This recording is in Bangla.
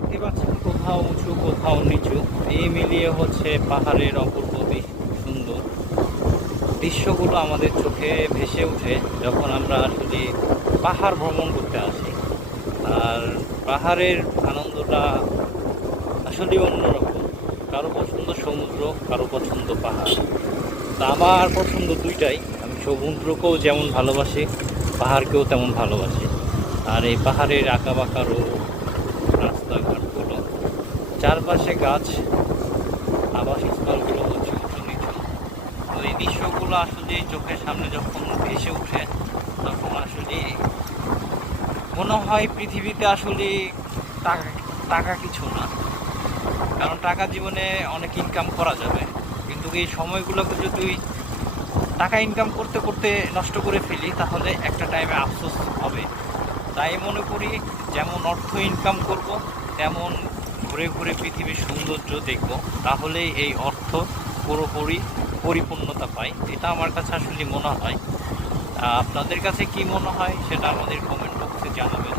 দেখতে পাচ্ছেন কোথাও উঁচু কোথাও নিচু, এই মিলিয়ে হচ্ছে পাহাড়ের অপূর্ব সুন্দর দৃশ্যগুলো আমাদের চোখে ভেসে ওঠে যখন আমরা আসলে পাহাড় ভ্রমণ করতে আসি। আর পাহাড়ের আনন্দটা আসলে অন্যরকম। কারো পছন্দ সমুদ্র, কারো পছন্দ পাহাড়। তা আমার পছন্দ দুইটাই। আমি সমুদ্রকেও যেমন ভালোবাসি, পাহাড়কেও তেমন ভালোবাসি। আর এই পাহাড়ের আঁকাবাঁকারও রাস্তাঘাটগুলো, চারপাশে গাছ, আবাসস্থলগুলো হচ্ছে উঁচু নিচু। তো এই দৃশ্যগুলো আসলে চোখের সামনে যখন ভেসে ওঠে তখন আসলে মনে হয় পৃথিবীতে আসলে টাকা টাকা কিছু না। কারণ টাকা জীবনে অনেক ইনকাম করা যাবে, কিন্তু এই সময়গুলোকে যদি টাকা ইনকাম করতে করতে নষ্ট করে ফেলি তাহলে একটা টাইমে আফসোস হবে। তাই মনে করি যেমন অর্থ ইনকাম করব তেমন ঘুরে ঘুরে পৃথিবীর সৌন্দর্য দেখব, তাহলেই এই অর্থ পুরোপুরি পরিপূর্ণতা পায়। এটা আমার কাছে আসলে মনে হয়। আপনাদের কাছে কি মনে হয় সেটা আমাদের কমেন্ট বক্সে জানাবেন।